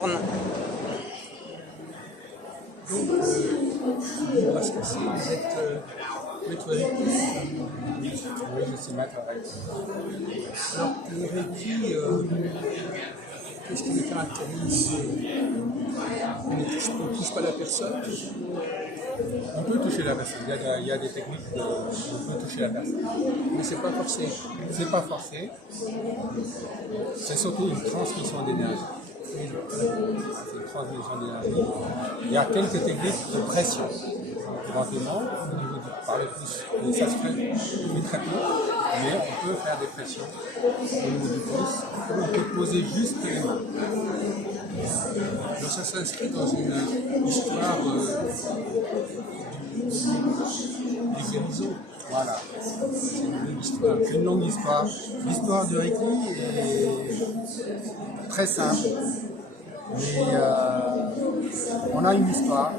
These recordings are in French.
Donc, libre à ce que c'est, vous êtes maître Reiki. Oui, je suis maître Reiki. Alors, le Reiki, qu'est-ce qui le caractérise? On ne touche pas la personne. On peut toucher la personne, il y a des techniques où on peut toucher la personne. Mais c'est pas forcé. C'est pas forcé, c'est surtout une transmission d'énergie. C'est une transmission d'énergie. Il y a quelques techniques de pression. Éventuellement, au niveau du parler plus, ça se fait très peu, mais on peut faire des pressions au niveau du pouce, où on peut poser juste les mains. Donc ça s'inscrit dans une histoire des guérisons. Voilà. C'est une longue histoire. C'est une longue histoire. L'histoire du Reiki est très simple, mais on a une histoire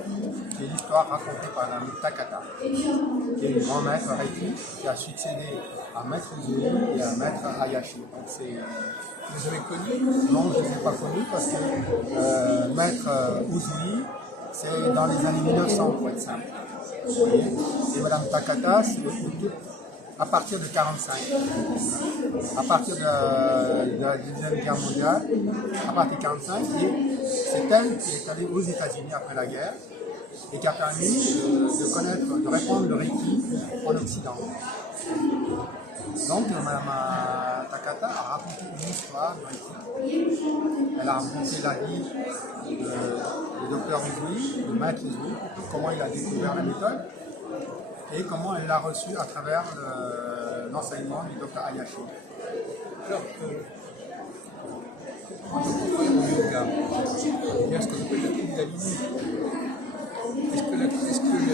qui est l'histoire racontée par l'ami Takata, qui est le grand maître Reiki, qui a succédé à Maître Uzui et à Maître Hayashi. Donc Vous avez connu? non, je ne les ai pas connus parce que Maître Uzui, c'est dans les années 1900 pour être simple. Vous voyez. Et Madame Takata, c'est à partir de 1945, à partir de la Deuxième Guerre mondiale, à partir de 1945, et c'est elle qui est allée aux États-Unis après la guerre et qui a permis de connaître, de répandre le Reiki en Occident. Donc Madame Takata a raconté une histoire du Reiki. Elle a raconté la vie du docteur Uzui, du maître Uzui, comment il a découvert la méthode et comment elle l'a reçue à travers l'enseignement du docteur Hayashi. Alors, quand on parle de yoga, il y a ce qu'on appelle la Kundalini. Est-ce que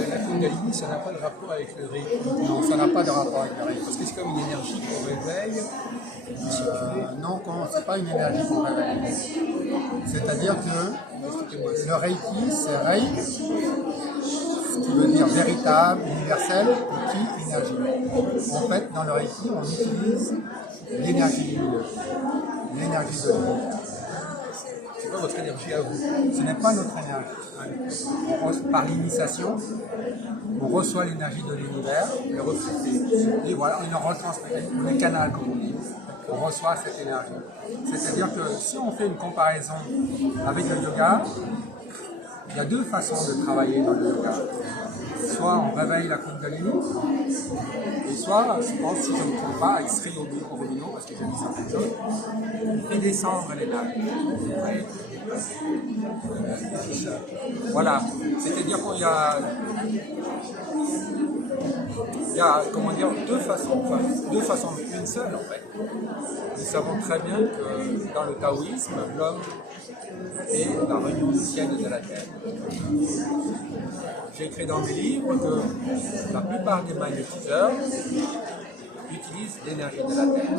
la Kundalini, ça n'a pas de rapport avec le Reiki? Non, ça n'a pas de rapport avec le Reiki. Parce que c'est comme une énergie qu'on réveille, qui circule. Non, ce n'est pas une énergie qu'on réveille. C'est-à-dire que le Reiki, c'est Rei, ce qui veut dire véritable, universel, et Ki, énergie. En fait, dans le Reiki, on utilise l'énergie lumineuse, l'énergie de l'univers. C'est pas votre énergie à vous. Ce n'est pas notre énergie. Par l'initiation, on reçoit l'énergie de l'univers, Le refléter. et voilà, on le retransmet, on est canal comme on dit. On reçoit cette énergie. C'est-à-dire que si on fait une comparaison avec le yoga, il y a deux façons de travailler dans le yoga. Soit on réveille la Kundalini, et soit, je pense, si je ne me trompe pas, avec Sri Aurobindo, parce que j'ai dit certaines choses, on fait descendre les nappes. Voilà, c'est-à-dire qu'il y a, comment dire, deux façons, une seule en fait. Nous savons très bien que dans le taoïsme, l'homme est la réunion du ciel et de la terre. J'ai écrit dans mes livres que la plupart des magnétiseurs utilisent l'énergie de la terre.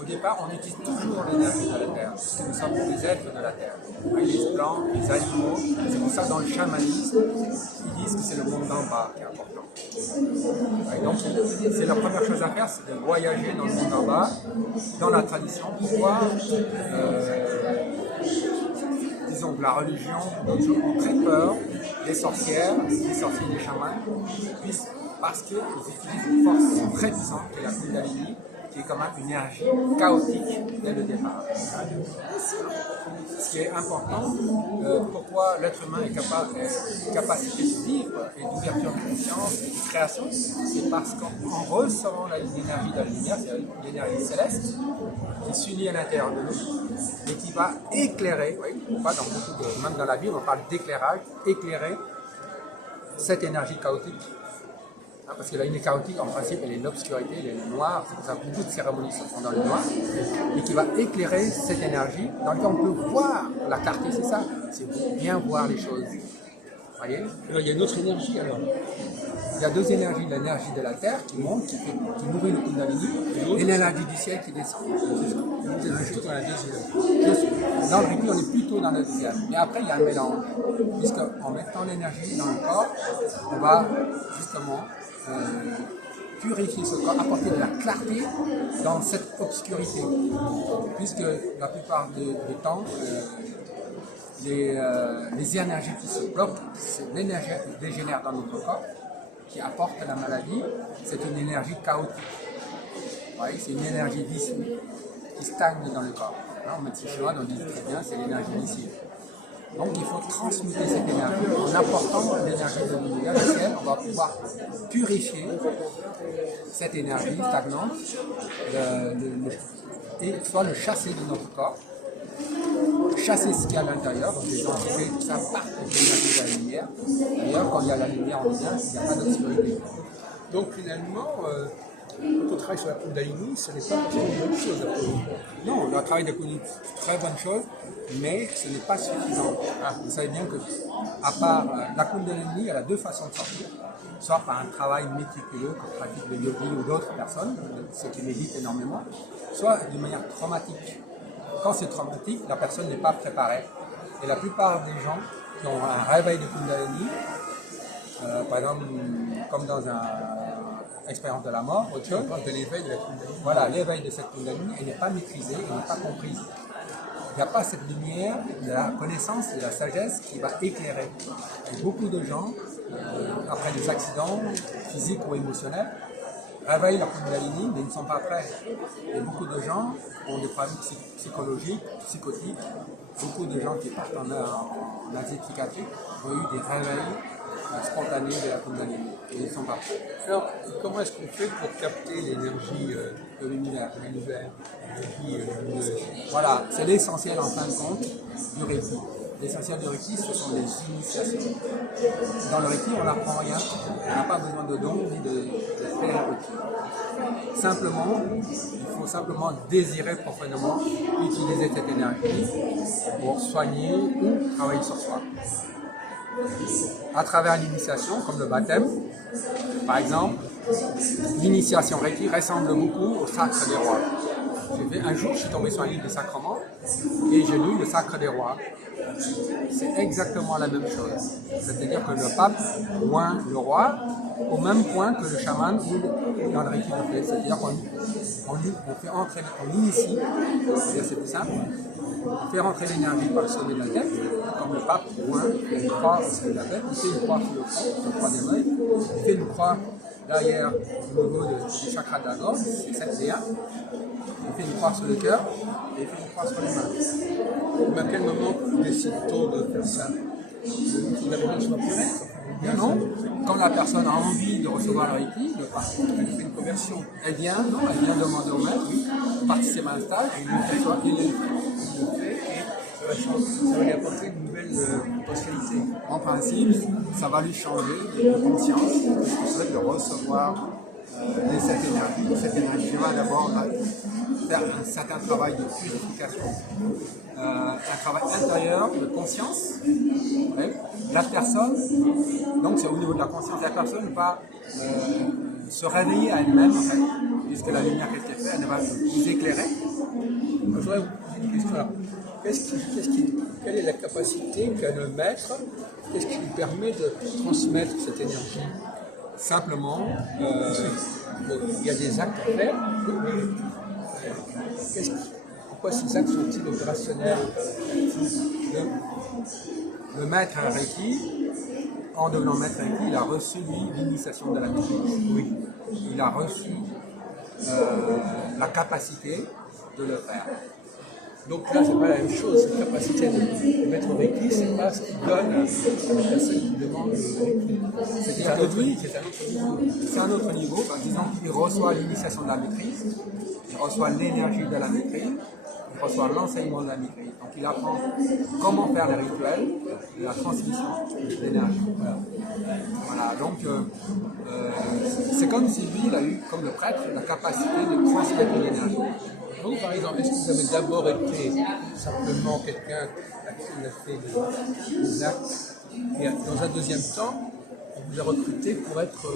Au départ, on utilise toujours l'énergie de la terre, parce que nous sommes des êtres de la terre. Les plantes, les animaux, c'est pour ça que dans le chamanisme, ils disent que c'est le monde d'en bas qui est important. Et donc, c'est la première chose à faire, c'est de voyager dans le monde d'en bas, dans la tradition, pour voir, disons que la religion, d'autres gens ont très peur des sorcières, des sorciers, des chamans, parce qu'ils utilisent une force très puissante qui est la Kundalini, qui est quand même une énergie chaotique dès le départ. Ce qui est important, pourquoi l'être humain est capacité de vivre et d'ouverture de conscience et de création, c'est parce qu'en recevant l'énergie de la lumière, c'est l'énergie céleste, qui s'unit à l'intérieur de nous et qui va éclairer, oui, pas dans beaucoup de, même dans la Bible, on parle d'éclairage, éclairer cette énergie chaotique. Parce que la lumière chaotique, en principe, elle est l'obscurité, elle est noire, c'est pour ça que beaucoup de cérémonies se font dans le noir, et qui va éclairer cette énergie, dans laquelle on peut voir la clarté, c'est ça, c'est bien voir les choses. Vous voyez? Alors, il y a une autre énergie alors. Il y a deux énergies, l'énergie de la terre qui monte, qui nourrit le Kundalini, et l'énergie du ciel qui descend. C'est plutôt dans la deuxième. Dans le Reiki, on est plutôt dans la deuxième. Mais après, il y a un mélange, puisqu'en mettant l'énergie dans le corps, on va justement purifier ce corps, apporter de la clarté dans cette obscurité. Puisque la plupart du temps, les énergies qui se bloquent, c'est l'énergie qui dégénère dans notre corps, qui apporte la maladie, c'est une énergie chaotique. Ouais, c'est une énergie viciée qui stagne dans le corps. En médecine chinoise, on dit très bien, c'est l'énergie viciée. Donc il faut transmuter cette énergie. En apportant l'énergie de l'univers, du ciel, on va pouvoir purifier cette énergie stagnante et soit le chasser de notre corps, chasser ce qu'il y a à l'intérieur, donc les entités, tout ça part de l'énergie de la lumière. D'ailleurs, quand il y a la lumière en lien, il n'y a pas d'obscurité. Donc finalement, quand on travaille sur la Kundalini, ce n'est pas forcément une bonne chose. Non, le travail de Kundalini, c'est une très bonne chose, mais ce n'est pas suffisant. Vous savez bien que, à part la Kundalini, elle a deux façons de sortir. Soit par un travail méticuleux que pratiquent les yogis ou d'autres personnes, ceux qui méditent énormément, soit d'une manière traumatique. Quand c'est traumatique, la personne n'est pas préparée. Et la plupart des gens qui ont un réveil de Kundalini, par exemple, comme dans une expérience de la mort, autre chose, On parle de l'éveil de la Kundalini. voilà, l'éveil de cette Kundalini, elle n'est pas maîtrisée, elle n'est pas comprise. Il n'y a pas cette lumière de la connaissance et de la sagesse qui va éclairer. Et beaucoup de gens, après des accidents physiques ou émotionnels, réveillent la Kundalini, mais ils ne sont pas prêts. Et beaucoup de gens ont des problèmes psychologiques, psychotiques. Beaucoup de gens qui partent en Asie psychiatrique ont eu des réveils spontanés de la Kundalini. Et ils ne sont pas prêts. Alors, comment est-ce qu'on fait pour capter l'énergie De l'univers. l'énergie lumineuse? Voilà, c'est l'essentiel en fin de compte du Reiki. L'essentiel du Reiki, ce sont les initiations. Dans le Reiki, on n'apprend rien, on n'a pas besoin de dons ni de faire Reiki. Simplement, il faut simplement désirer profondément utiliser cette énergie pour soigner ou travailler sur soi. À travers l'initiation, comme le baptême, par exemple, l'initiation Reiki ressemble beaucoup au sacre des rois. Un jour, je suis tombé sur un livre des sacrements et j'ai lu le sacre des rois. C'est exactement la même chose. C'est-à-dire que le pape oint le roi au même point que le chaman ou dans le Reiki le fait. C'est-à-dire qu'on fait entrer, on initie, c'est plus simple, on fait rentrer l'énergie par le sommet de la tête, comme le pape oint, il fait une croix au sommet de la tête, il fait une croix sur le front, sur le troisième œil, il fait une croix derrière au niveau du chakra de la gorge, c'est 7 D1. Il fait une croix sur le cœur et il fait une croix sur les mains. Mais à quel moment décide-t-on de faire ça? La personne soit purée? Non, quand la personne a envie de recevoir le Reiki, de partir, Elle fait une conversion. elle vient demander au maître, oui, participer à un stage, et il le fait, il le fait. Et ça va lui apporter une nouvelle potentialité. En principe, ça va lui changer de conscience, ce serait de recevoir cette énergie. Cette énergie va d'abord faire un certain travail de purification, un travail intérieur de conscience. Ouais. La personne, donc c'est au niveau de la conscience, la personne va se réveiller à elle-même, en fait, puisque la lumière qu'elle fait, elle va vous éclairer. Je voudrais vous poser une question là. Quelle est la capacité qu'a le maître? Qu'est-ce qui lui permet de transmettre cette énergie? Simplement, Bon, il y a des actes à faire. Pourquoi ces actes sont-ils opérationnels? le maître Reiki, en devenant maître Reiki, il a reçu l'initiation de la maîtrise. Oui, il a reçu la capacité de le faire. Donc là, c'est pas la même chose. Cette capacité de mettre Reiki, c'est pas ce qui donne à la personne qui demande le Reiki. C'est un autre niveau. C'est un autre niveau. Disons qu'il reçoit l'initiation de la maîtrise, il reçoit l'énergie de la maîtrise, il reçoit l'enseignement de la maîtrise. Donc il apprend comment faire les rituels, la transmission de l'énergie. Voilà. Donc c'est comme si lui, il a eu, comme le prêtre, la capacité de transmettre l'énergie. Donc, par exemple, est-ce que vous avez d'abord été simplement quelqu'un à qui on a fait des actes, et dans un deuxième temps, on vous a recruté pour être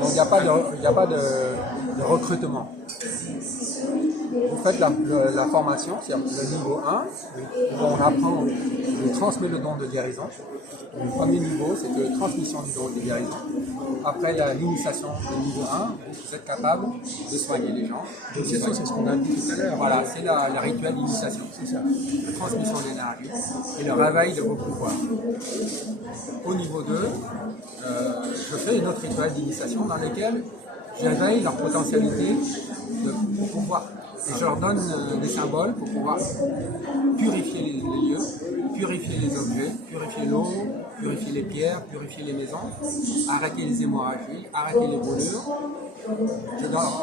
Donc il n'y a pas de recrutement. Vous faites la formation, c'est-à-dire le niveau 1, où on apprend, on transmet le don de guérison. Le premier niveau, c'est de transmission du don de guérison. Après l'initiation du niveau 1, vous êtes capable de soigner les gens. L'initiation, c'est ce qu'on a dit tout à l'heure. Voilà, c'est le rituel d'initiation. C'est ça. La transmission d'énergie et le réveil de vos pouvoirs. Au niveau 2, je fais un autre rituel d'initiation dans lequel j'éveille leur potentialité pour pouvoir. Et je leur donne des symboles pour pouvoir purifier les lieux, purifier les objets, purifier l'eau, purifier les pierres, purifier les maisons, arrêter les hémorragies, arrêter les brûlures.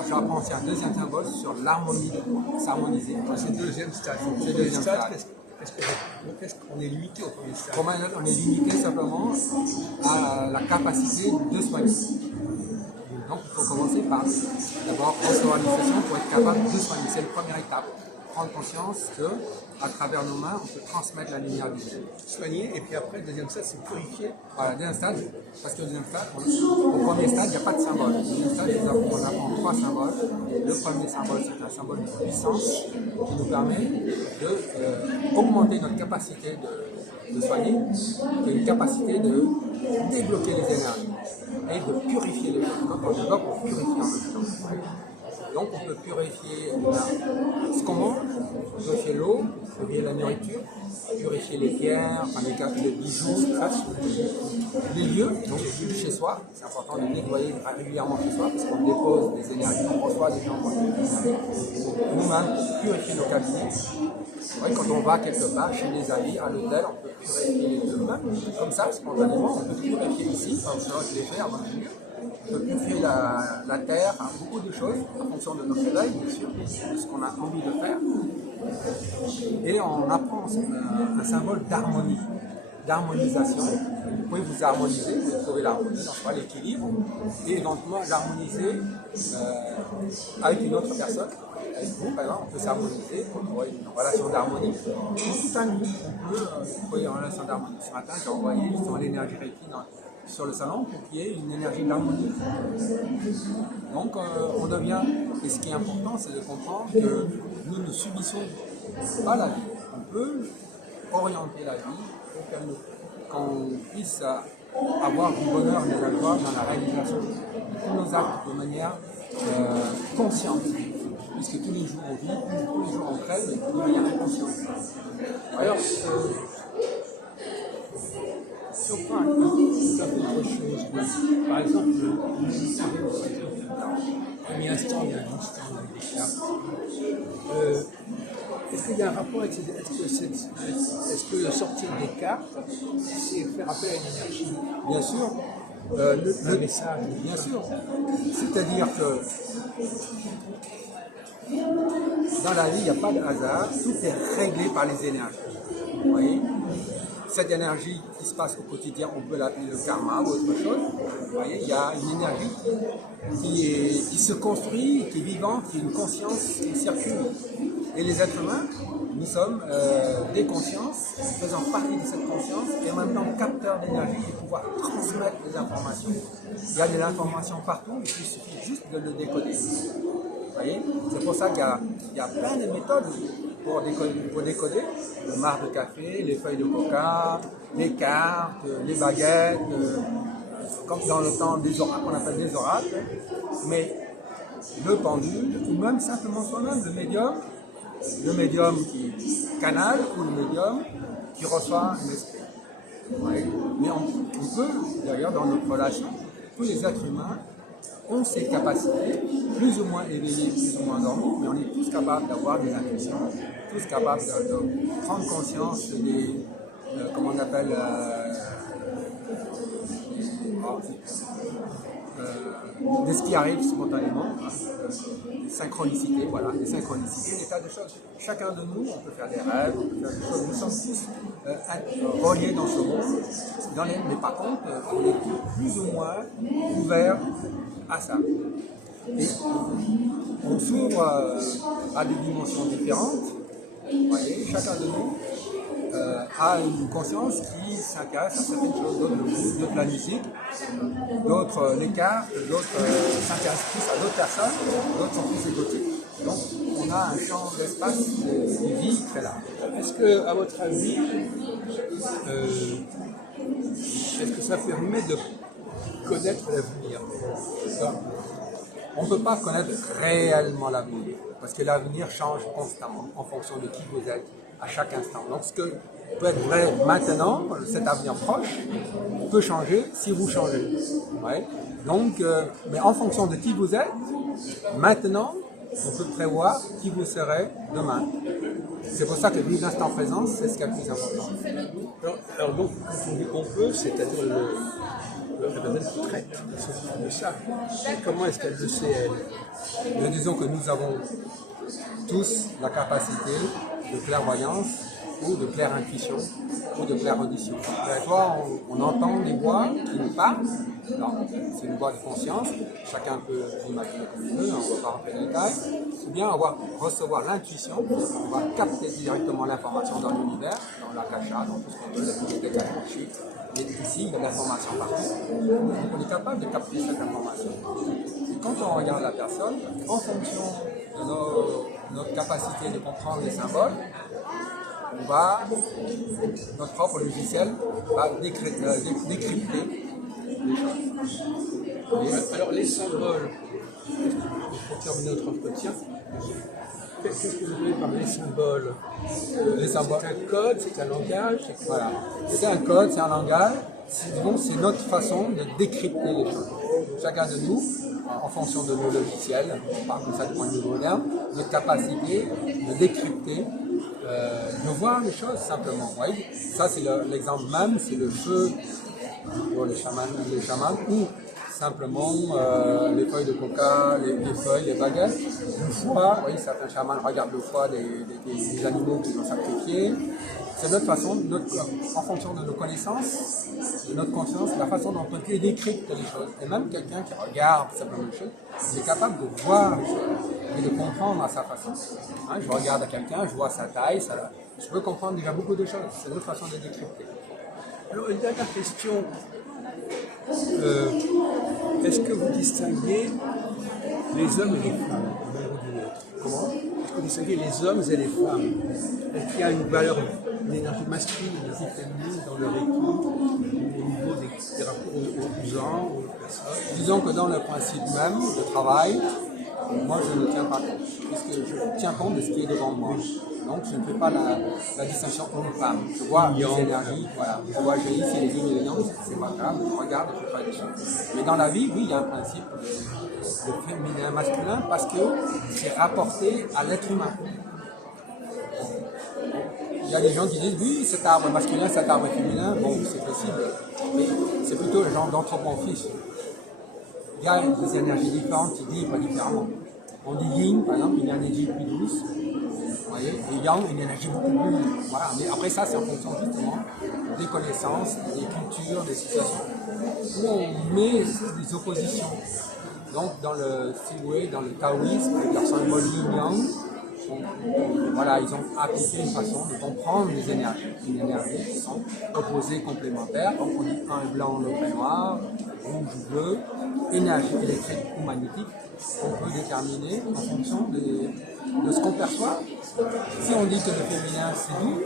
J'apprends aussi un deuxième symbole sur l'harmonie, s'harmoniser. C'est le deuxième stade. C'est le deuxième stade. Qu'est-ce qu'on est limité au premier stade? Comment on est limité simplement à la capacité de soigner. Donc il faut commencer par d'abord recevoir l'initiation pour être capable de soigner. C'est la première étape. Prendre conscience qu'à travers nos mains, on peut transmettre la lumière du ciel. Soigner, et puis après, le deuxième stade, c'est purifier. Voilà, deuxième stade, parce que le deuxième stade, au premier stade, il n'y a pas de symbole. Au deuxième stade, on apprend 3 symboles. Le premier symbole, c'est un symbole de puissance qui nous permet d'augmenter notre capacité de soigner, qui est une capacité de débloquer les énergies et de purifier les choses. Quand on débloque, on purifie en même temps. Donc on peut purifier ce qu'on mange, purifier l'eau, purifier la nourriture, purifier les pierres, enfin les bijoux, les lieux, donc chez soi. C'est important de nettoyer régulièrement chez soi parce qu'on dépose des énergies, on reçoit des gens. Nous-mêmes, purifier nos cabinets. Ouais, quand on va quelque part, chez des amis, à l'hôtel, on peut purifier les lieux. Même comme ça, spontanément, on peut purifier ici, comme ça je l'ai fait avant de venir. On peut purifier la terre, enfin, beaucoup de choses, en fonction de notre éveil, bien sûr, de ce qu'on a envie de faire. Et on apprend un symbole d'harmonie, d'harmonisation. Vous pouvez vous harmoniser, vous trouvez l'harmonie, donc l'équilibre, et éventuellement l'harmoniser avec une autre personne. Avec vous, par exemple, on peut s'harmoniser pour trouver une relation d'harmonie. Tout un nuit, on peut trouver une relation d'harmonie. Ce matin, j'ai envoyé justement l'énergie Reiki sur le salon pour qu'il y ait une énergie d'harmonie. Donc on devient, et ce qui est important, c'est de comprendre que nous ne subissons pas la vie. On peut orienter la vie pour qu'on puisse avoir du bonheur et de la joie dans la réalisation de tous nos actes de manière consciente. Puisque tous les jours on vit, tous les jours on crée, mais de manière inconsciente. Alors, si on prend tout à fait autre chose, par exemple, le premier instant, il y a un instant avec des cartes. Est-ce qu'il y a un rapport avec est-ce que sortir des cartes, c'est faire appel à une énergie? Bien sûr. Le message. Bien sûr. C'est-à-dire que dans la vie, il n'y a pas de hasard, tout est réglé par les énergies. Vous voyez? Cette énergie qui se passe au quotidien, on peut l'appeler le karma ou autre chose. Vous voyez, il y a une énergie qui se construit, qui est vivante, qui est une conscience qui circule. Et les êtres humains, nous sommes des consciences, faisant partie de cette conscience, et en même temps capteurs d'énergie et pouvoir transmettre des informations. Il y a de l'information partout, il suffit juste de le décoder. Vous voyez, c'est pour ça qu'il y a plein de méthodes pour décoder. Le marc de café, les feuilles de coca, les cartes, les baguettes, comme dans le temps des oracles, qu'on appelle des oracles, mais le pendule, ou même simplement soi-même, le médium qui canale ou le médium qui reçoit un esprit. Ouais. Mais on peut, d'ailleurs, dans notre relation, tous les êtres humains ont ces capacités, plus ou moins éveillées, plus ou moins dormies, mais on est tous capables d'avoir des intuitions, tous capables de prendre conscience des, comment on appelle, de ce qui arrive spontanément, des synchronicités, voilà, des synchronicités, des tas de choses. Chacun de nous, on peut faire des rêves, on peut faire des choses, nous sommes tous reliés dans ce monde, mais par contre, on est plus ou moins ouverts à ça. Et on s'ouvre à des dimensions différentes, vous voyez, chacun de nous a une conscience qui s'intéresse à certaines choses, d'autres la musique, d'autres les cartes, d'autres s'intéressent plus à d'autres personnes, d'autres sont plus égotiques. Donc on a un champ d'espace de vie très large. Est-ce que, à votre avis, est-ce que ça permet de connaître l'avenir? On ne peut pas connaître réellement l'avenir, parce que l'avenir change constamment en fonction de qui vous êtes à chaque instant. Donc ce que peut être vrai maintenant, cet avenir proche, peut changer si vous changez. Ouais. Donc, mais en fonction de qui vous êtes, maintenant, on peut prévoir qui vous serez demain. C'est pour ça que vivre l'instant présent, c'est ce qui est le plus important. Alors donc, quand on dit qu'on peut, c'est-à-dire la personne qui traite, qui s'occupe de ça. Comment est-ce qu'elle le sait, elle? Mais disons que nous avons tous la capacité de clairvoyance ou de claire intuition ou de claire audition. Soit on entend des voix qui nous parlent, c'est une voix de conscience, chacun peut l'imaginer comme il veut, on ne va pas rentrer dans les détails, ou bien recevoir l'intuition, on va capter directement l'information dans l'univers, dans l'akasha, dans tout ce qu'on veut, la bibliothèque akashique. Mais ici, il y a de l'information partout. Donc on est capable de capter cette information. Et quand on regarde la personne, en fonction de notre capacité de comprendre les symboles, notre propre logiciel va décrypter les choses. Alors les symboles, pour terminer notre entretien, qu'est-ce que vous voulez par les symboles? C'est un code, c'est un langage? Voilà. C'est un code, c'est un langage, c'est notre façon de décrypter les choses. Chacun de nous, en fonction de nos logiciels, on parle comme ça du point de vue moderne, notre capacité de décrypter, de voir les choses simplement. Vous voyez, ça c'est l'exemple même, c'est le feu pour les chamans ou simplement les feuilles de coca, les feuilles, les baguettes. Le foie, vous voyez, certains chamans regardent le foie des animaux qu'ils ont sacrifiés. C'est notre façon, en fonction de nos connaissances, de notre conscience, la façon dont on peut décrypter les choses. Et même quelqu'un qui regarde simplement les choses, il est capable de voir les choses et de comprendre à sa façon. Hein, je regarde à quelqu'un, je vois sa taille, je peux comprendre déjà beaucoup de choses. C'est notre façon de décrypter. Alors une dernière question. Est-ce que vous distinguez les hommes et les femmes d'un niveau d'une autre? Comment? Est-ce que vous distinguez les hommes et les femmes? Est-ce qu'il y a une valeur, une énergie masculine, une énergie féminine dans leur équipe, au niveau des rapports aux gens, aux personnes? Disons que dans le principe même de travail, moi je ne tiens pas compte, puisque je tiens compte de ce qui est devant moi. Donc je ne fais pas la distinction homme-femme. Je vois les énergies, voilà. Je vois j'ai ici les yin et les yang, c'est pas grave, je regarde, je fais pas les choses. Mais dans la vie, oui, il y a un principe de féminin masculin parce que c'est rapporté à l'être humain. Il y a des gens qui disent oui, cet arbre est masculin, cet arbre est féminin, bon c'est possible, mais c'est plutôt le genre d'anthropomorphisme. Il y a des énergies différentes qui vivent pas différemment. On dit yin, par exemple, une énergie plus douce, vous voyez, et yang, une énergie beaucoup plus. Voilà. Mais après ça, c'est en fonction justement des connaissances, des cultures, des situations, où on met des oppositions. Donc dans le Siwei, dans le taoïsme, avec leur symbole yin-yang, voilà, ils ont appliqué une façon de comprendre les énergies, une énergie qui sont opposées, complémentaires. Donc on dit un est blanc, l'autre est noir, rouge ou bleu, énergie électrique ou magnétique, qu'on peut déterminer en fonction de ce qu'on perçoit. Si on dit que le féminin c'est doux,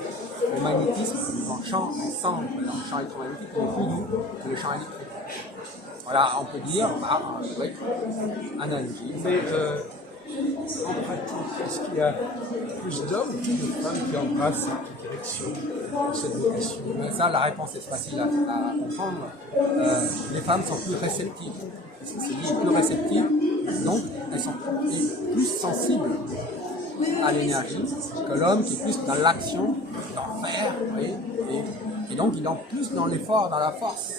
le magnétisme, en champ, ensemble, dans le champ électromagnétique, est plus doux que le champ électrique. Voilà, on peut dire, avec analogie. Mais en pratique, est-ce qu'il y a plus d'hommes ou de femmes qui embrassent cette direction, cette vocation? Mais ça, la réponse est facile à comprendre. Les femmes sont plus réceptives. C'est plus réceptives, donc elles sont plus sensibles à l'énergie que l'homme qui est plus dans l'action, dans le faire, vous voyez, et donc il est plus dans l'effort, dans la force.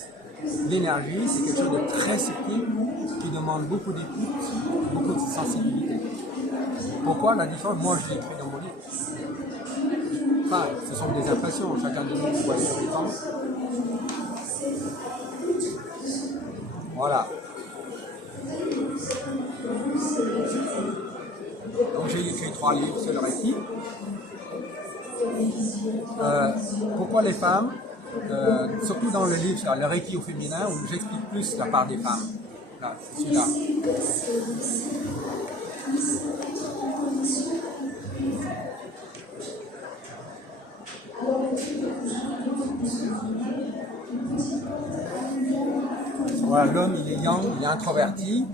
L'énergie, c'est quelque chose de très subtil qui demande beaucoup d'écoute, beaucoup de sensibilité. Pourquoi la différence? Moi, je l'ai écrit dans mon livre. Enfin, ce sont des impressions, chacun de nous voit les choses différemment. Voilà. Donc j'ai écrit 3 livres sur le Reiki. Pourquoi les femmes, surtout dans le livre sur le Reiki au féminin, où j'explique plus la part des femmes. Là, c'est celui-là. Voilà, l'homme, il est yang, il est introverti,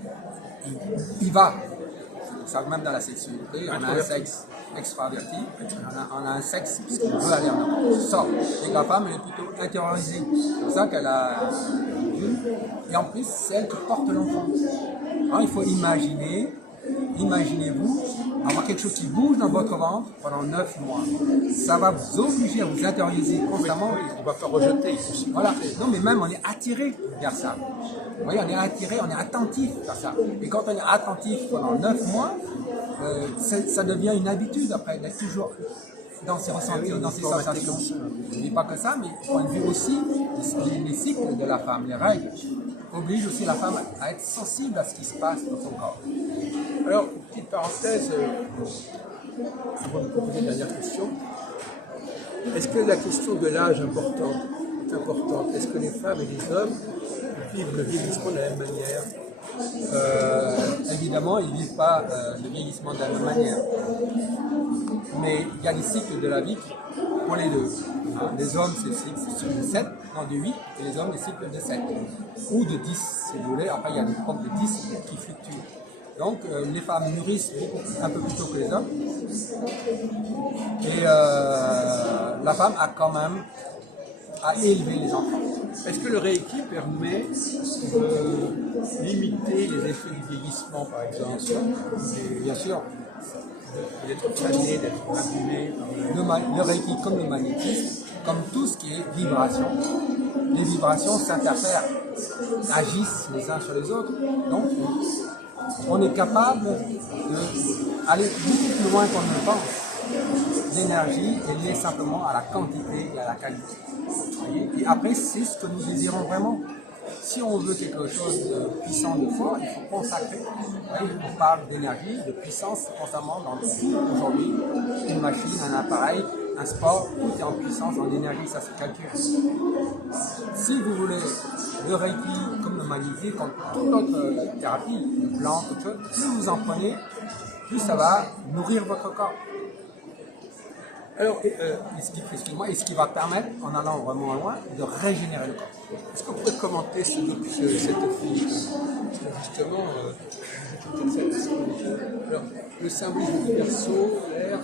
il va. Ça, même dans la sexualité, on a un sexe extraverti, on a un sexe qui veut aller en avant, qui sort. Et la femme, elle est plutôt intériorisée. C'est pour ça qu'elle a une. Et en plus, c'est elle qui porte l'enfant. Alors, il faut imaginer, imaginez-vous, avoir quelque chose qui bouge dans votre ventre pendant 9 mois. Ça va vous obliger à vous intérioriser constamment. Oui, on ne va pas rejeter. Voilà. Non, mais même on est attiré vers ça. Vous voyez, on est attiré, on est attentif vers ça. Et quand on est attentif pendant 9 mois, ça devient une habitude après d'être toujours dans ses ressentis, dans ses sensations. Je ne dis pas que ça, mais point de vue aussi, les cycles de la femme, les règles, obligent aussi la femme à être sensible à ce qui se passe dans son corps. Alors, petite parenthèse, avant de poser une dernière question, est-ce que la question de l'âge est importante? Est-ce que les femmes et les hommes vivent le vieillissement de la même manière? Évidemment, ils ne vivent pas le vieillissement de la même manière. Mais il y a des cycles de la vie pour les deux. Les hommes, c'est le cycle de 7, non de 8, et les hommes, les cycles de 7. Ou de 10, si vous voulez. Après, il y a des propres de 10 qui fluctuent. Donc, les femmes nourrissent un peu plus tôt que les hommes. Et la femme a quand même à élever les enfants. Est-ce que le Reiki permet de limiter les effets du vieillissement, par exemple? Bien sûr. D'être fané, d'être abîmé. Le Reiki, comme le magnétisme, comme tout ce qui est vibration, les vibrations s'interfèrent, agissent les uns sur les autres. Donc, on est capable d'aller beaucoup plus loin qu'on ne le pense. L'énergie est liée simplement à la quantité et à la qualité. Et après, c'est ce que nous désirons vraiment. Si on veut quelque chose de puissant, de fort, il faut consacrer. On parle d'énergie, de puissance constamment dans tout aujourd'hui. Une machine, un appareil, un sport, tout est en puissance, en énergie, ça se calcule. Si vous voulez le Reiki comme le magnétisme, comme toute autre thérapie, le plan, toute chose, plus vous en prenez, plus ça va nourrir votre corps. Alors, excusez-moi, et ce qui va permettre, en allant vraiment loin, de régénérer le corps. Est-ce qu'on pourrait commenter cette fille? Parce que justement, alors, le symbolisme universel, l'air,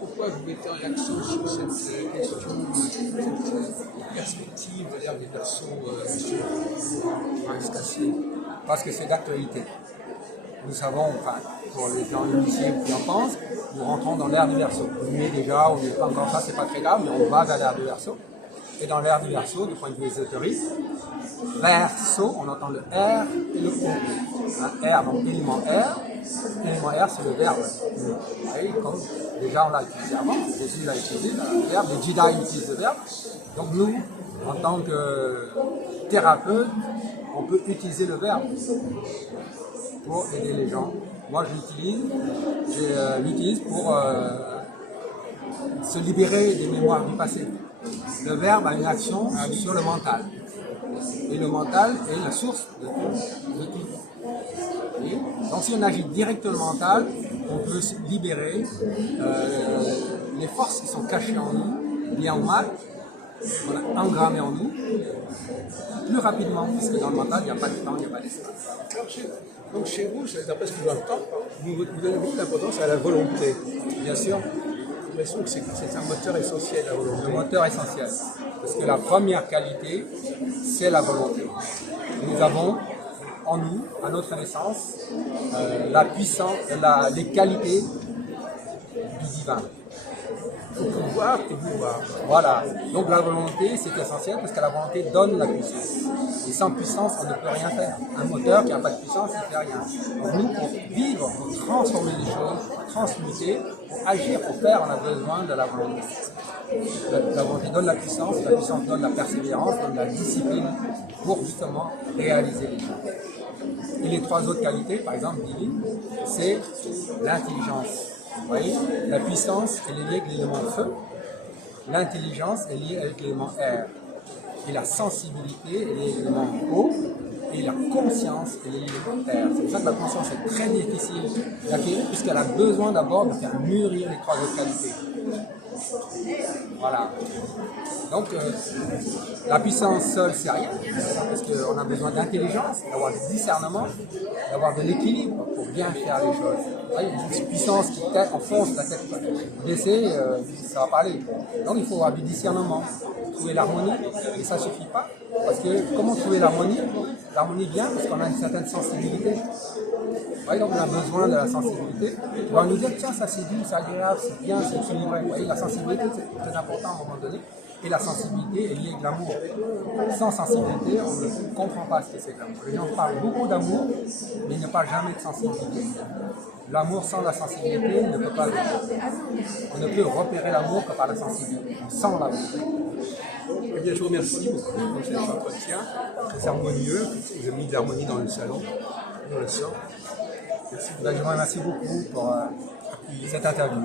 pourquoi vous mettez en accent sur cette question, cette perspective de l'air des berceaux sur parce que c'est d'actualité. Nous savons, enfin, pour les gens initiés qui en pensent, nous rentrons dans l'ère du Verseau. On y est déjà, on n'est pas encore ça, c'est pas très grave, mais on va vers l'ère du Verseau. Et dans l'ère du Verseau, du point de vue ésotérique, Verseau, on entend le R et le O. Un R, donc élément R. L'élément R, c'est le verbe. Vous voyez, comme déjà on l'a utilisé avant, Jésus l'a utilisé, le verbe, les Jedi utilisent le verbe. Donc nous, en tant que thérapeute, on peut utiliser le verbe pour aider les gens. Moi, je l'utilise pour se libérer des mémoires du passé. Le verbe a une action sur le mental. Et le mental est la source de tout. Et donc, si on agit direct sur le mental, on peut se libérer les forces qui sont cachées en nous, liées au mal, qu'on a engrammées en nous, plus rapidement, parce que dans le mental, il n'y a pas de temps, il n'y a pas d'espace. Donc chez vous, d'après ce que j'entends, vous donnez beaucoup d'importance à la volonté. Bien sûr. J'ai l'impression que c'est un moteur essentiel, la volonté. Le moteur essentiel. Parce que la première qualité, c'est la volonté. Nous avons en nous, à notre naissance, la puissance, les qualités du divin. Il faut pouvoir et vouloir. Voilà. Donc la volonté, c'est essentiel parce que la volonté donne la puissance. Et sans puissance, on ne peut rien faire. Un moteur qui n'a pas de puissance, il ne fait rien. Donc nous, pour vivre, pour transformer les choses, pour transmuter, pour agir, pour faire, on a besoin de la volonté. La volonté donne la puissance donne la persévérance, donne la discipline pour justement réaliser les choses. Et les trois autres qualités, par exemple, Billy, c'est l'intelligence. Vous voyez, la puissance, elle est liée avec l'élément feu. L'intelligence est liée avec l'élément air. Et la sensibilité est liée avec l'élément eau. Et la conscience est liée avec l'élément terre. C'est pour ça que la conscience est très difficile d'acquérir, puisqu'elle a besoin d'abord de faire mûrir les trois autres qualités. Voilà. Donc, la puissance seule, c'est rien, parce qu'on a besoin d'intelligence, d'avoir du discernement, d'avoir de l'équilibre pour bien faire les choses. Une puissance qui enfonce la tête baissée, ça va pas aller. Donc, il faut avoir du discernement, trouver l'harmonie, mais ça ne suffit pas, parce que comment trouver l'harmonie? L'harmonie vient parce qu'on a une certaine sensibilité. Ouais, donc on a besoin de la sensibilité. On va nous dire, tiens, ça c'est doux, c'est agréable, c'est bien, c'est équilibré. Vous voyez, la sensibilité, c'est très important à un moment donné. Et la sensibilité est liée avec l'amour. Sans sensibilité, on ne comprend pas ce que c'est que l'amour. Les gens parlent beaucoup d'amour, mais ils ne parlent jamais de sensibilité. L'amour sans la sensibilité ne peut pas venir. On ne peut repérer l'amour que par la sensibilité, sans l'amour. Eh bien, je vous remercie beaucoup pour cet entretien très harmonieux. Vous avez mis de l'harmonie dans le salon, dans le sort. Merci. Je vous remercie beaucoup pour cette interview.